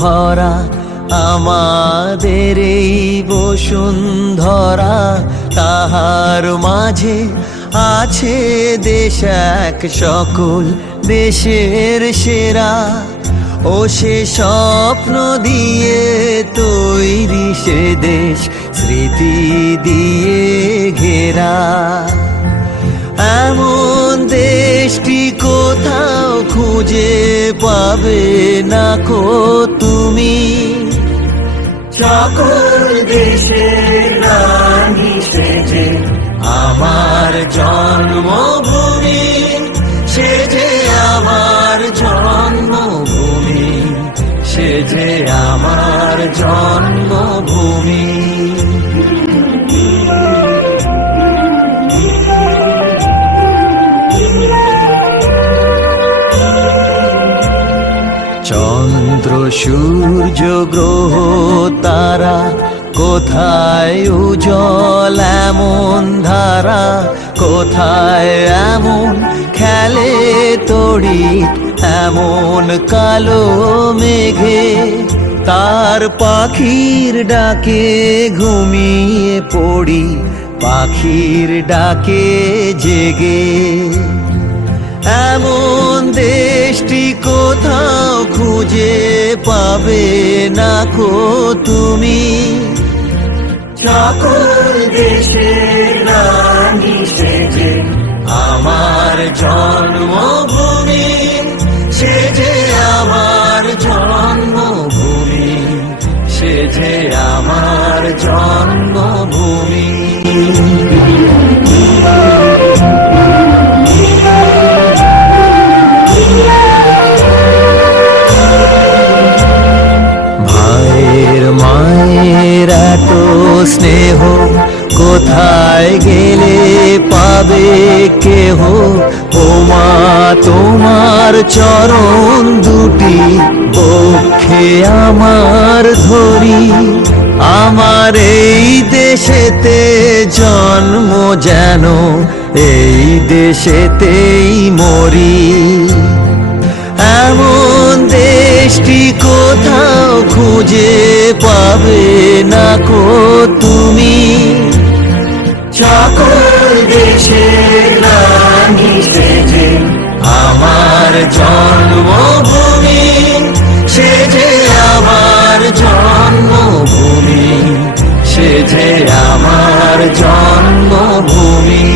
ভরা আমাদের এই বসুন্ধরা, তাহার মাঝে আছে দেশ এক সকল দেশের সেরা। ও সে স্বপ্ন দিয়ে তৈরি সে দেশ, স্মৃতি দিয়ে ঘেরা। এমন দেশটি কোথাও খুঁজে পাবে না কো তুমি। সকল দেশের রানী সেজে আমার জন্মভূমি, সেজে আমার জন্মভূমি, সেজে আমার জন্মভূমি। চন্দ্র সূর্য গ্রহ তারা কোথায় উজ্জ্বল এমন ধারা, কোথায় এমন খেলে তড়িৎ এমন কালো মেঘে। তার পাখির ডাকে ঘুমিয়ে পড়ি, পাখির ডাকে জেগে। এমন দেশটি কোথাও খুঁজে পাবে না কো তুমি। সকল দেশের রানী সেজে আমার জন্মভূমি, সেজে আমার জন্মভূমি, সেজে আমার জন্মভূমি। ভাইয়ের মায়ের এত স্নেহ কোথায় গেলে পাবে কেহ। ও মা তোমার চরণ দুটি বক্ষে আমার ধরি, আমার এই দেশেতে জন্ম যেন এই দেশেতেই মরি। এমন দেশটি কোথাও খুঁজে পাবে না কো তুমি। সকল দেশের রানী সেজে আমার জন্মভূমি, সেজে আমার জন্মভূমি, সেজে আমার জন্মভূমি।